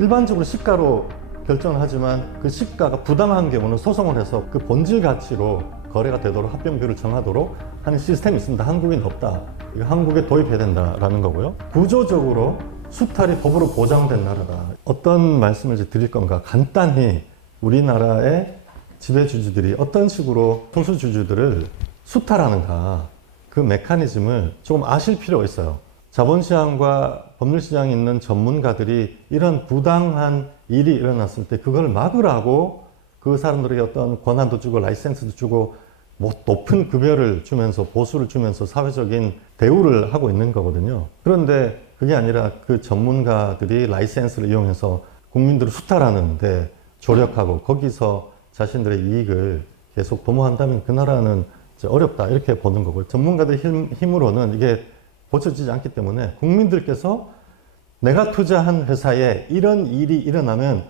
일반적으로 시가로 결정을 하지만 그 시가가 부당한 경우는 소송을 해서 그 본질 가치로 거래가 되도록 합병비율을 정하도록 하는 시스템이 있습니다. 한국엔 없다. 이거 한국에 도입해야 된다라는 거고요. 구조적으로 수탈이 법으로 보장된 나라다. 어떤 말씀을 이제 드릴 건가? 간단히 우리나라의 지배주주들이 어떤 식으로 소수주주들을 수탈하는가, 그 메커니즘을 조금 아실 필요가 있어요. 자본시장과 법률시장에 있는 전문가들이 이런 부당한 일이 일어났을 때 그걸 막으라고 그 사람들에게 어떤 권한도 주고 라이센스도 주고 뭐 높은 급여를 주면서 보수를 주면서 사회적인 대우를 하고 있는 거거든요. 그런데 그게 아니라 그 전문가들이 라이센스를 이용해서 국민들을 수탈하는데 조력하고 거기서 자신들의 이익을 계속 도모한다면 그 나라는 이제 어렵다 이렇게 보는 거고요. 전문가들 힘으로는 이게 고쳐지지 않기 때문에 국민들께서 내가 투자한 회사에 이런 일이 일어나면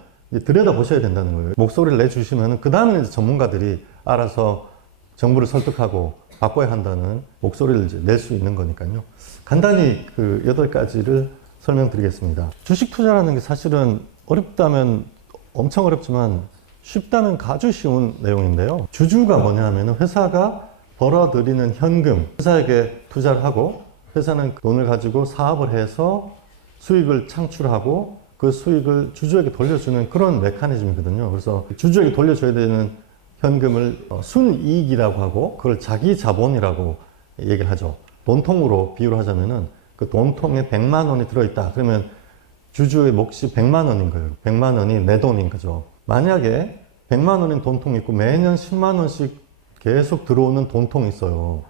들여다보셔야 된다는 거예요. 목소리를 내주시면 그 다음에 전문가들이 알아서 정부를 설득하고 바꿔야 한다는 목소리를 이제 낼 수 있는 거니까요. 간단히 그 8가지를 설명드리겠습니다. 주식 투자라는 게 사실은 어렵다면 엄청 어렵지만 쉽다면 아주 쉬운 내용인데요. 주주가 뭐냐 하면 회사가 벌어들이는 현금, 회사에게 투자를 하고 회사는 돈을 가지고 사업을 해서 수익을 창출하고 그 수익을 주주에게 돌려주는 그런 메커니즘이거든요. 그래서 주주에게 돌려줘야 되는 현금을 순이익이라고 하고 그걸 자기 자본이라고 얘기를 하죠. 돈통으로 비유를 하자면은 그 돈통에 100만 원이 들어있다. 그러면 주주의 몫이 100만 원인 거예요. 100만 원이 내 돈인 거죠. 만약에 100만 원인 돈통이 있고 매년 10만 원씩 계속 들어오는 돈통이 있어요.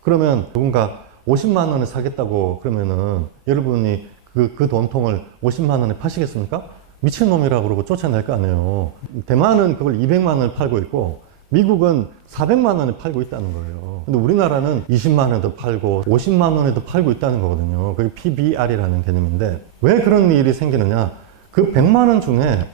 그러면 누군가 50만 원에 사겠다고 그러면은 여러분이 그 돈통을 50만 원에 파시겠습니까? 미친놈이라고 그러고 쫓아낼 거 아니에요. 대만은 그걸 200만 원에 팔고 있고 미국은 400만 원에 팔고 있다는 거예요. 근데 우리나라는 20만 원에도 팔고 50만 원에도 팔고 있다는 거거든요. 그게 PBR이라는 개념인데 왜 그런 일이 생기느냐? 그 100만 원 중에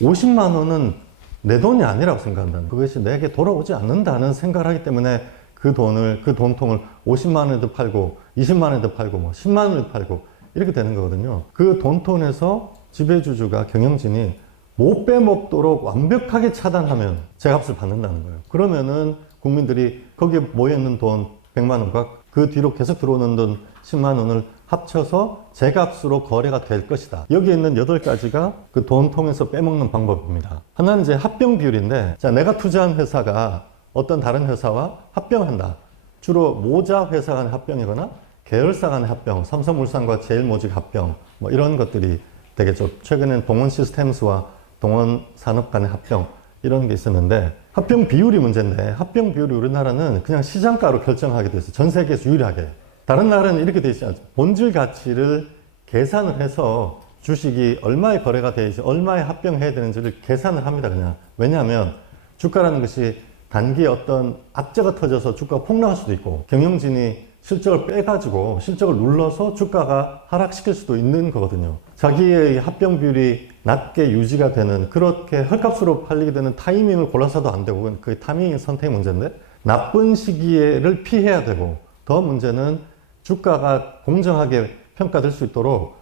50만 원은 내 돈이 아니라고 생각한다는 거예요. 그것이 내게 돌아오지 않는다는 생각을 하기 때문에 그 돈통을 50만 원에도 팔고 20만 원에도 팔고 뭐 10만 원에도 팔고 이렇게 되는 거거든요. 그 돈톤에서 지배주주가 경영진이 못 빼먹도록 완벽하게 차단하면 제값을 받는다는 거예요. 그러면은 국민들이 거기에 모여있는 돈 100만 원과 그 뒤로 계속 들어오는 돈 10만 원을 합쳐서 제값으로 거래가 될 것이다. 여기에 있는 8가지가 그 돈통에서 빼먹는 방법입니다. 하나는 이제 합병 비율인데, 자, 내가 투자한 회사가 어떤 다른 회사와 합병한다. 주로 모자 회사 간의 합병이거나 계열사 간의 합병, 삼성물산과 제일모직 합병, 뭐 이런 것들이 되겠죠. 최근엔 동원시스템스와 동원산업 간의 합병, 이런 게 있었는데, 합병 비율이 문제인데, 합병 비율이 우리나라는 그냥 시장가로 결정하게 돼 있어요. 전 세계에서 유일하게. 다른 나라는 이렇게 돼 있지 않죠. 본질 가치를 계산을 해서 주식이 얼마에 거래가 되어야지, 얼마에 합병해야 되는지를 계산을 합니다, 그냥. 왜냐하면 주가라는 것이 단기에 어떤 악재가 터져서 주가가 폭락할 수도 있고, 경영진이 실적을 빼가지고 실적을 눌러서 주가가 하락시킬 수도 있는 거거든요. 자기의 합병 비율이 낮게 유지가 되는, 그렇게 헐값으로 팔리게 되는 타이밍을 골라서도 안 되고, 그 타이밍 선택 문제인데, 나쁜 시기를 피해야 되고, 더 문제는 주가가 공정하게 평가될 수 있도록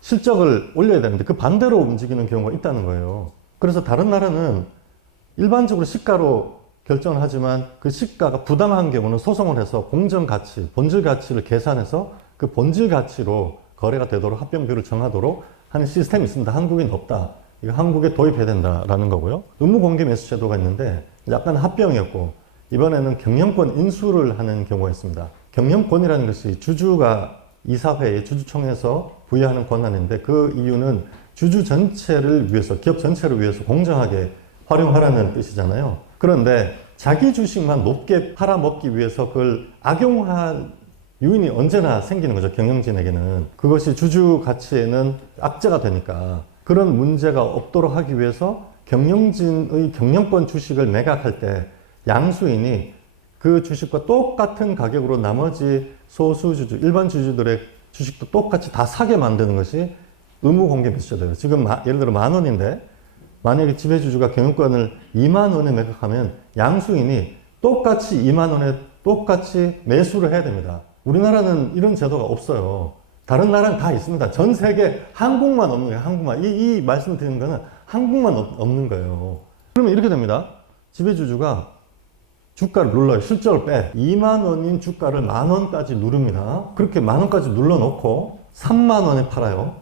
실적을 올려야 되는데 그 반대로 움직이는 경우가 있다는 거예요. 그래서 다른 나라는 일반적으로 시가로 결정을 하지만 그 시가가 부당한 경우는 소송을 해서 공정 가치, 본질 가치를 계산해서 그 본질 가치로 거래가 되도록 합병 비율을 정하도록 하는 시스템이 있습니다. 한국엔 없다. 이거 한국에 도입해야 된다라는 거고요. 의무 공개 매수 제도가 있는데 약간 합병이었고 이번에는 경영권 인수를 하는 경우가 있습니다. 경영권이라는 것이 주주가 이사회에 주주총회에서 부여하는 권한인데 그 이유는 주주 전체를 위해서, 기업 전체를 위해서 공정하게 활용하라는 뜻이잖아요. 그런데 자기 주식만 높게 팔아먹기 위해서 그걸 악용한 요인이 언제나 생기는 거죠. 경영진에게는. 그것이 주주 가치에는 악재가 되니까 그런 문제가 없도록 하기 위해서 경영진의 경영권 주식을 매각할 때 양수인이 그 주식과 똑같은 가격으로 나머지 소수주주, 일반 주주들의 주식도 똑같이 다 사게 만드는 것이 의무 공개 매수제도예요. 지금 예를 들어 10,000원인데 만약에 지배주주가 경영권을 20,000원에 매각하면 양수인이 똑같이 20,000원에 똑같이 매수를 해야 됩니다. 우리나라는 이런 제도가 없어요. 다른 나라는 다 있습니다. 전 세계 한국만 없는 거예요. 한국만. 이 말씀드리는 거는 한국만 없는 거예요. 그러면 이렇게 됩니다. 지배주주가 주가를 눌러요. 실적을 빼. 2만 원인 주가를 만 원까지 누릅니다. 그렇게 만 원까지 눌러놓고 3만 원에 팔아요.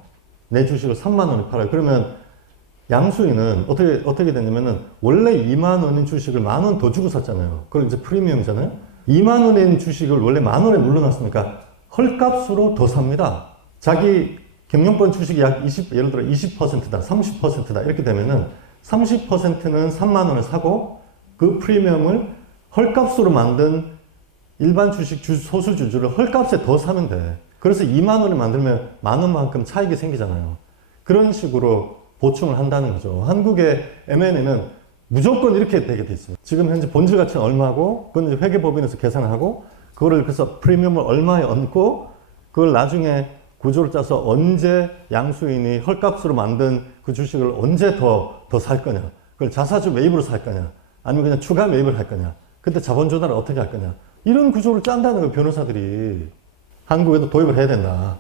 내 주식을 3만 원에 팔아요. 그러면 양수인은 어떻게 되냐면은 원래 2만 원인 주식을 만 원 더 주고 샀잖아요. 그걸 이제 프리미엄이잖아요. 2만 원인 주식을 원래 만 원에 눌러놨으니까 헐값으로 더 삽니다. 자기 경영권 주식이 약 예를 들어 20%다, 30%다 이렇게 되면은 30%는 3만 원을 사고 그 프리미엄을 헐값으로 만든 일반 주식 소수주주를 헐값에 더 사면 돼. 그래서 2만 원을 만들면 만 원만큼 차익이 생기잖아요. 그런 식으로 보충을 한다는 거죠. 한국의 M&A는 무조건 이렇게 되게 돼 있습니다. 지금 현재 본질 가치는 얼마고, 그건 이제 회계법인에서 계산을 하고, 그거를 그래서 프리미엄을 얼마에 얹고, 그걸 나중에 구조를 짜서 언제 양수인이 헐값으로 만든 그 주식을 언제 더 살 거냐. 그걸 자사주 매입으로 살 거냐. 아니면 그냥 추가 매입을 할 거냐. 그때 자본 조달을 어떻게 할 거냐. 이런 구조를 짠다는 거예요, 변호사들이. 한국에도 도입을 해야 된다.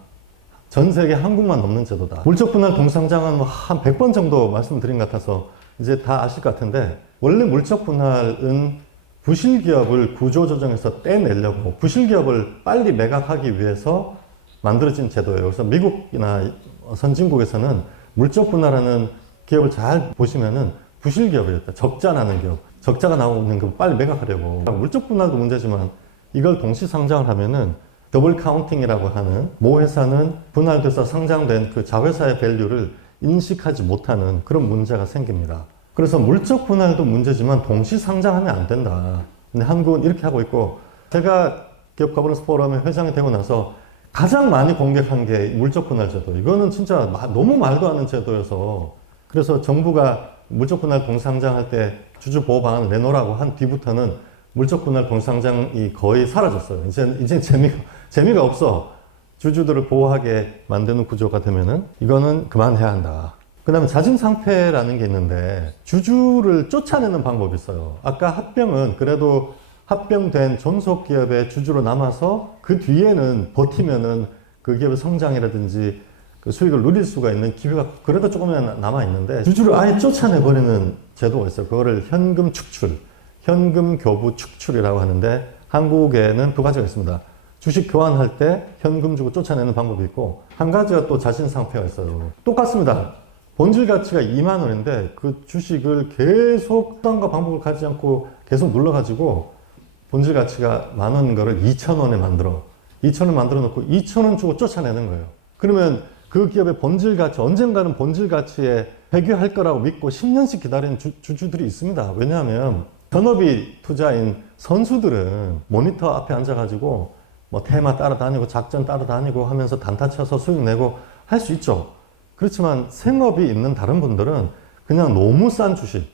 전 세계 한국만 넘는 제도다. 물적 분할 동상장은 한 100번 정도 말씀드린 것 같아서 이제 다 아실 것 같은데, 원래 물적 분할은 부실기업을 구조조정해서 떼내려고 부실기업을 빨리 매각하기 위해서 만들어진 제도예요. 그래서 미국이나 선진국에서는 물적 분할하는 기업을 잘 보시면은 부실기업이었다. 적자 나는 기업. 적자가 나오는 거 빨리 매각하려고. 물적 분할도 문제지만 이걸 동시 상장을 하면은 더블 카운팅이라고 하는 모 회사는 분할돼서 상장된 그 자회사의 밸류를 인식하지 못하는 그런 문제가 생깁니다. 그래서 물적 분할도 문제지만 동시 상장하면 안 된다. 근데 한국은 이렇게 하고 있고, 제가 기업 거버넌스 포럼의 회장이 되고 나서 가장 많이 공격한 게 물적 분할 제도. 이거는 진짜 너무 말도 안 되는 제도여서, 그래서 정부가 물적 분할 동상장할 때 주주 보호 방안을 내놓으라고 한 뒤부터는 물적 분할 동상장이 거의 사라졌어요. 이제 재미가 없어. 주주들을 보호하게 만드는 구조가 되면은 이거는 그만해야 한다. 그 다음에 자진상폐라는 게 있는데, 주주를 쫓아내는 방법이 있어요. 아까 합병은 그래도 합병된 존속기업의 주주로 남아서 그 뒤에는 버티면은 그 기업의 성장이라든지 그 수익을 누릴 수가 있는 기회가 그래도 조금은 남아있는데, 주주를 아예 쫓아내버리는 제도가 있어요. 그거를 현금 축출, 현금 교부 축출이라고 하는데, 한국에는 두 가지가 있습니다. 주식 교환할 때 현금 주고 쫓아내는 방법이 있고, 한 가지가 또 자진상폐가 있어요. 똑같습니다. 본질 가치가 2만 원인데 그 주식을 계속 수단과 방법을 가지지 않고 계속 눌러가지고 본질 가치가 만 원인 거를 2,000원에 만들어. 2,000원 만들어 놓고 2,000원 주고 쫓아내는 거예요. 그러면 그 기업의 본질 가치, 언젠가는 본질 가치에 회귀할 거라고 믿고 10년씩 기다리는 주주들이 있습니다. 왜냐하면 전업이 투자인 선수들은 모니터 앞에 앉아가지고 뭐 테마 따라다니고 작전 따라다니고 하면서 단타 쳐서 수익 내고 할 수 있죠. 그렇지만 생업이 있는 다른 분들은 그냥 너무 싼 주식,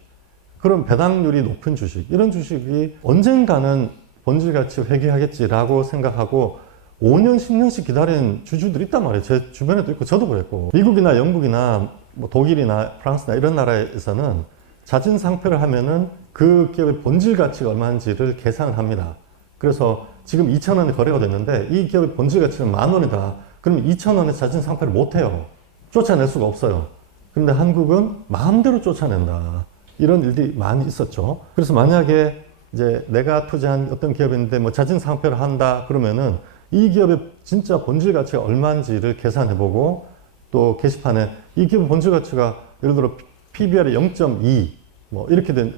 그런 배당률이 높은 주식, 이런 주식이 언젠가는 본질 가치 회귀하겠지라고 생각하고 5년, 10년씩 기다리는 주주들이 있단 말이에요. 제 주변에도 있고 저도 그랬고. 미국이나 영국이나 뭐 독일이나 프랑스나 이런 나라에서는 자진상폐를 하면은 그 기업의 본질 가치가 얼마인지를 계산을 합니다. 그래서 지금 2,000원에 거래가 됐는데 이 기업의 본질 가치는 만 원이다. 그러면 2,000원에 자진상폐를 못 해요. 쫓아낼 수가 없어요. 그런데 한국은 마음대로 쫓아낸다. 이런 일들이 많이 있었죠. 그래서 만약에 이제 내가 투자한 어떤 기업인데 뭐 자진상폐를 한다 그러면은 이 기업의 진짜 본질 가치가 얼마인지를 계산해보고, 또 게시판에 이 기업의 본질 가치가 예를 들어 PBR이 0.2 뭐 이렇게 된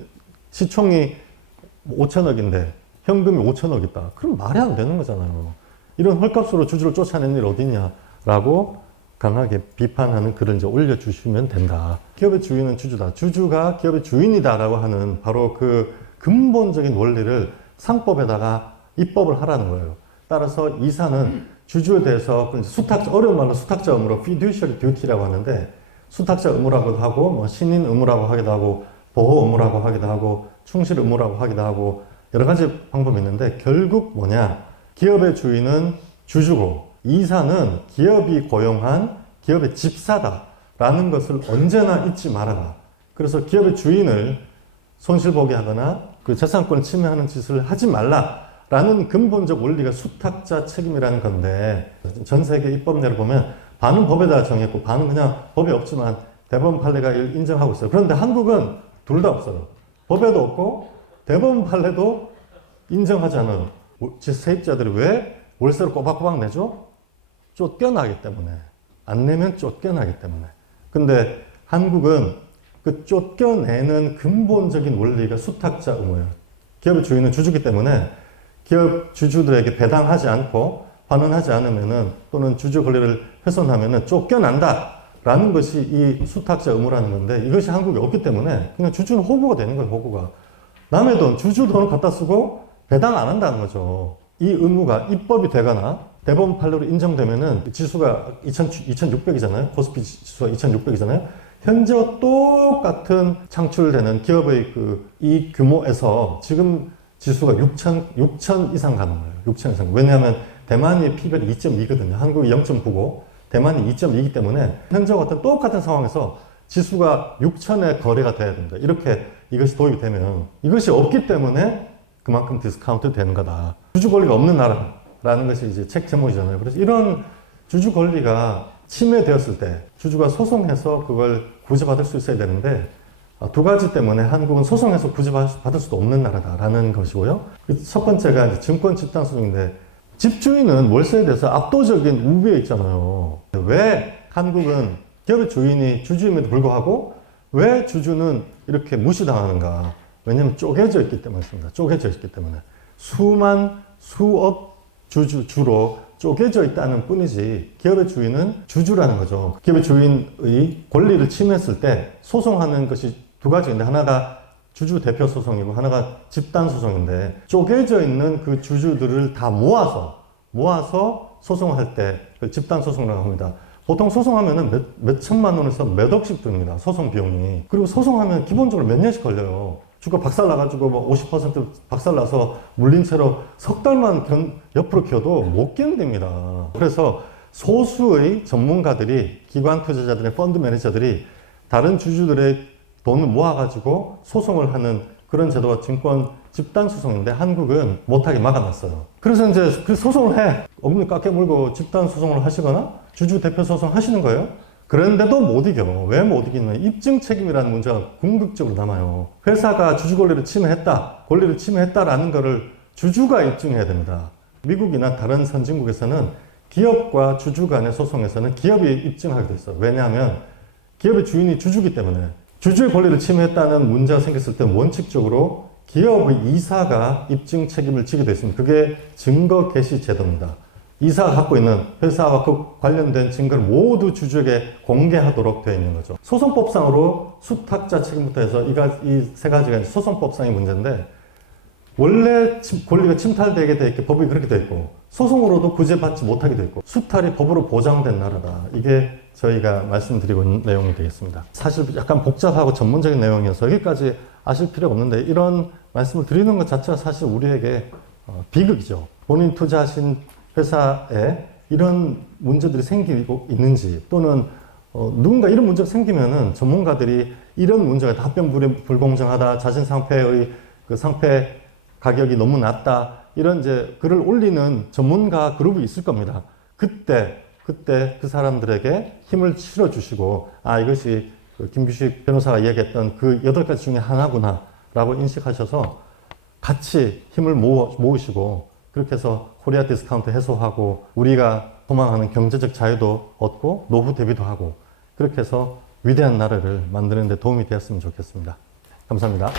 시총이 5천억인데 현금이 5천억 있다. 그럼 말이 안 되는 거잖아요. 이런 헐값으로 주주를 쫓아내는 일 어딨냐라고 강하게 비판하는 글을 이제 올려주시면 된다. 기업의 주인은 주주다. 주주가 기업의 주인이다라고 하는 바로 그 근본적인 원리를 상법에다가 입법을 하라는 거예요. 따라서 이사는 주주에 대해서 어려운 말로 수탁자 의무로 fiduciary duty라고 하는데, 수탁자 의무라고도 하고 뭐 신인 의무라고 하기도 하고 보호 의무라고 하기도 하고 충실 의무라고 하기도 하고 여러 가지 방법이 있는데, 결국 뭐냐, 기업의 주인은 주주고 이사는 기업이 고용한 기업의 집사다라는 것을 언제나 잊지 말아라. 그래서 기업의 주인을 손실보게 하거나 그 재산권을 침해하는 짓을 하지 말라 라는 근본적 원리가 수탁자 책임이라는 건데, 전 세계 입법례를 보면 반은 법에다 정했고 반은 그냥 법이 없지만 대법원 판례가 인정하고 있어요. 그런데 한국은 둘 다 없어요. 법에도 없고 대법원 판례도 인정하지 않은 세입자들이 왜 월세를 꼬박꼬박 내죠? 쫓겨나기 때문에. 안 내면 쫓겨나기 때문에. 근데 한국은 그 쫓겨내는 근본적인 원리가 수탁자 의무예요. 기업의 주인은 주주기 때문에 기업 주주들에게 배당하지 않고 환원하지 않으면은 또는 주주 권리를 훼손하면은 쫓겨난다라는 것이 이 수탁자 의무라는 건데, 이것이 한국에 없기 때문에 그냥 주주는 호구가 되는 거예요. 호구가. 남의 돈, 주주 돈을 갖다 쓰고 배당 안 한다는 거죠. 이 의무가 입법이 되거나 대법원 판례로 인정되면은 지수가 2600이잖아요. 코스피 지수가 2600이잖아요. 현재와 똑같은 창출되는 기업의 그 이 규모에서 지금 지수가 6천 이상 가는 거예요. 6천 이상. 왜냐하면 대만이 피별이 2.2거든요. 한국이 0.9고 대만이 2.2이기 때문에 현재와 같은 똑같은 상황에서 지수가 6천의 거래가 돼야 된다. 이렇게 이것이 도입이 되면, 이것이 없기 때문에 그만큼 디스카운트 되는 거다. 주주 권리가 없는 나라라는 것이 이제 책 제목이잖아요. 그래서 이런 주주 권리가 침해되었을 때 주주가 소송해서 그걸 구제받을 수 있어야 되는데, 두 가지 때문에 한국은 소송해서 구제받을 수도 없는 나라다라는 것이고요. 첫 번째가 이제 증권 집단 소송인데, 집주인은 월세에 대해서 압도적인 우위에 있잖아요. 왜 한국은 기업의 주인이 주주임에도 불구하고 왜 주주는 이렇게 무시당하는가? 왜냐하면 쪼개져 있기 때문입니다. 쪼개져 있기 때문에. 수억 주로 쪼개져 있다는 뿐이지, 기업의 주인은 주주라는 거죠. 기업의 주인의 권리를 침해했을 때 소송하는 것이 두 가지인데, 하나가 주주 대표 소송이고 하나가 집단 소송인데, 쪼개져 있는 그 주주들을 다 모아서 소송할 때 그 집단 소송이라고 합니다. 보통 소송하면은 몇 천만 원에서 몇 억씩 듭니다. 소송 비용이. 그리고 소송하면 기본적으로 몇 년씩 걸려요. 주가 박살나가지고 뭐 50% 박살나서 물린 채로 석 달만 옆으로 키워도 못 견딥니다. 그래서 소수의 전문가들이, 기관 투자자들의 펀드 매니저들이 다른 주주들의 돈을 모아가지고 소송을 하는 그런 제도가 증권 집단 소송인데, 한국은 못하게 막아놨어요. 그래서 이제 그 소송을 해. 어금니 깎여 물고 집단 소송을 하시거나 주주 대표 소송 하시는 거예요. 그런데도 못 이겨. 왜 못 이기냐면 입증 책임이라는 문제가 궁극적으로 남아요. 회사가 주주 권리를 침해했다라는 거를 주주가 입증해야 됩니다. 미국이나 다른 선진국에서는 기업과 주주 간의 소송에서는 기업이 입증하게 돼 있어요. 왜냐하면 기업의 주인이 주주기 때문에. 주주의 권리를 침해했다는 문제가 생겼을 때 원칙적으로 기업의 이사가 입증 책임을 지게 되어 있습니다. 그게 증거 개시 제도입니다. 이사가 갖고 있는 회사와 그 관련된 증거를 모두 주주에게 공개하도록 되어 있는 거죠. 소송법상으로 수탁자 책임부터 해서 이 세 가지가 소송법상의 문제인데, 원래 권리가 침탈되게 돼 있고 법이 그렇게 돼 있고, 소송으로도 구제받지 못하게 돼 있고, 수탈이 법으로 보장된 나라다. 이게 저희가 말씀드리고 있는 내용이 되겠습니다. 사실 약간 복잡하고 전문적인 내용이어서 여기까지 아실 필요가 없는데, 이런 말씀을 드리는 것 자체가 사실 우리에게 비극이죠. 본인 투자하신 회사에 이런 문제들이 생기고 있는지, 또는 누군가 이런 문제가 생기면은 전문가들이 이런 문제가 답변 불공정하다, 자신 상패의 그 상패 가격이 너무 낮다, 이런 이제 글을 올리는 전문가 그룹이 있을 겁니다. 그때 그 사람들에게 힘을 실어주시고, 이것이 그 김규식 변호사가 이야기했던 그 8가지 중에 하나구나 라고 인식하셔서 같이 힘을 모으시고, 그렇게 해서 코리아 디스카운트 해소하고 우리가 소망하는 경제적 자유도 얻고 노후 대비도 하고, 그렇게 해서 위대한 나라를 만드는 데 도움이 되었으면 좋겠습니다. 감사합니다.